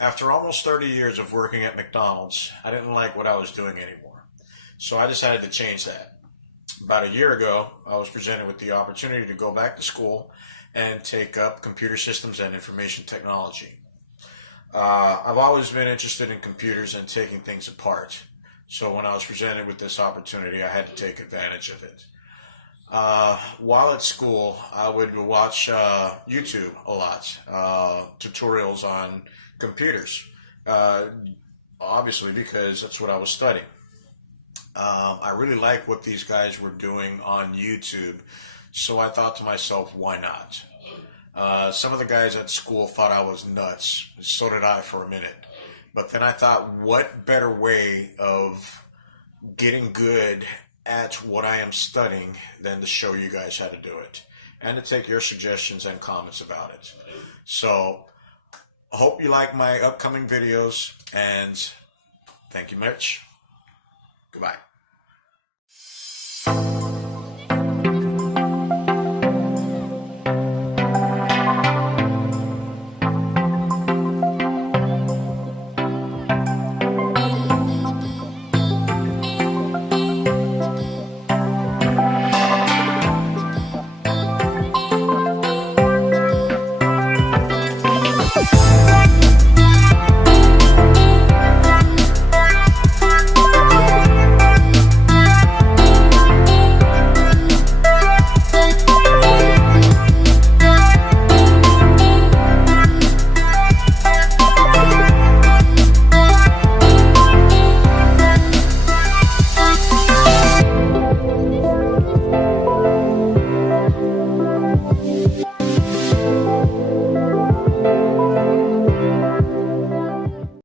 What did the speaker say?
After almost 30 years of working at McDonald's, I didn't like what I was doing anymore. So I decided to change that. About a year ago, I was presented with the opportunity to go back to school and take up computer systems and information technology. I've always been interested in computers and taking things apart. So when I was presented with this opportunity, I had to take advantage of it. While at school, I would watch YouTube a lot, tutorials on computers, obviously because that's what I was studying. I really like what these guys were doing on YouTube, so I thought to myself, why not? Some of the guys at school thought I was nuts. So did I for a minute. But then I thought, what better way of getting good at what I am studying than to show you guys how to do it and to take your suggestions and comments about it. So I hope you like my upcoming videos, and thank you much. Goodbye.